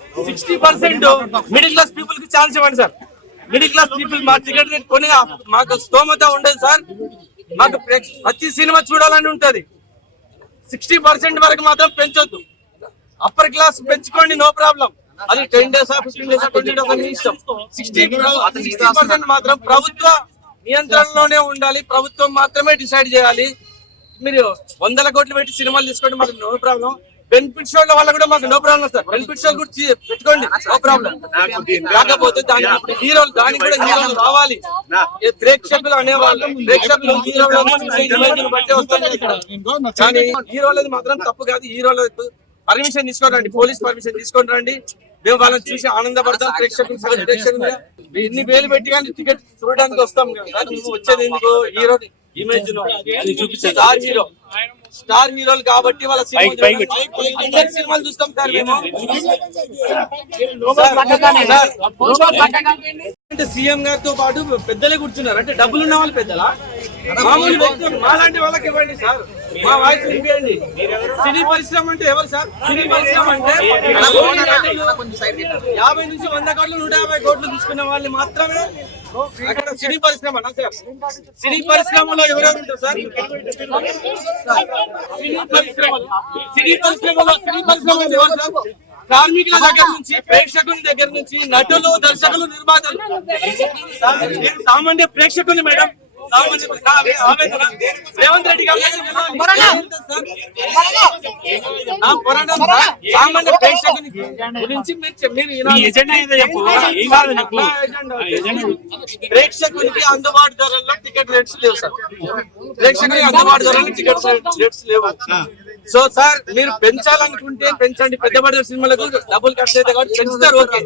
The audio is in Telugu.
60% మిడిల్ క్లాస్ పీపుల్ కి ఛాన్స్ ఇవ్వండి సార్. మిడిల్ క్లాస్ పీపుల్ మా టికెట్ రేట్ కొని మాకు స్తోమత ఉండదు సార్. మాకు ప్రతి సినిమా చూడాలని ఉంటది. 60% వరకు మాత్రం పెంచొద్దు. అప్పర్ క్లాస్ పెంచుకోండి, నో ప్రాబ్లం. అది 10 days 15 days 20 days మీ ఇష్టం. 60% మాత్రం ప్రభుత్వ నియంత్రణలోనే ఉండాలి. ప్రభుత్వం మాత్రమే డిసైడ్ చేయాలి. మీరు 100 కోట్లు పెట్టి సినిమాలు తీసుకోండి, మాకు నో ప్రాబ్లం. బెనిఫిట్ షోల వల్ల కూడా మాకు నో ప్రాబ్లం సార్. బెనిఫిట్ షోలు కూడా పెట్టుకోండి, నో ప్రాబ్లం. కాకపోతే దానికి హీరోలు, దానికి కూడా హీరోలు రావాలి. ప్రేక్షకులు అనేవాళ్ళు, ప్రేక్షకులు హీరోలు బట్టే వస్తుంది. కానీ హీరోలది మాత్రం తప్పు కాదు. హీరోలకు పర్మిషన్ తీసుకోండి, పోలీస్ పర్మిషన్ తీసుకొని రండి. మేము వాళ్ళని చూసి ఆనందపడతాం. ప్రేక్షకులు ఇన్ని వేలు పెట్టి కానీ టికెట్ చూడడానికి వస్తాం కదా. వచ్చేది ఎందుకు? హీరో ఇమేజ్ స్టార్ హీరోలు కాబట్టి వాళ్ళ సినిమాలు చూస్తాం సార్. మేము అంటే సీఎం గారితో పాటు పెద్దలే కూర్చున్నారు. అంటే డబ్బులు ఉన్న వాళ్ళు పెద్దలా? మామూలు వ్యక్తులు మాలాంటి వాళ్ళకి ఇవ్వండి సార్. మా వాయిస్ వినిపించండి. సినీ పరిశ్రమ అంటే ఎవరు సార్? సినీ పరిశ్రమ అంటే 50 నుంచి 100 కోట్లు 150 కోట్లు తీసుకున్న వాళ్ళు మాత్రమే అక్కడ సినీ పరిశ్రమ. సినీ పరిశ్రమలో ఎవరెవరు ఉంటారు సార్? సినీ పరిశ్రమ ఎవరు సార్? కార్మికుల దగ్గర నుంచి, ప్రేక్షకుల దగ్గర నుంచి, నటులు, దర్శకులు, నిర్మాతలు, సామాన్య ప్రేక్షకులు మేడం. రేవంత్ రెడ్డి గారు సామాన్య ప్రేక్షకుని గురించి ప్రేక్షకునికి అందుబాటు ధరల్లో టికెట్ రేట్స్ లేవు సార్. ప్రేక్షకునికి అందుబాటు ధరల్లో టికెట్ రేట్స్ లేవు. సో సార్, మీరు పెంచాలనుకుంటే పెంచండి. పెద్ద బడ్జెట్ సినిమాలకు డబ్బులు ఖర్చు అయితే కాబట్టి పెంచుతారు, ఓకే.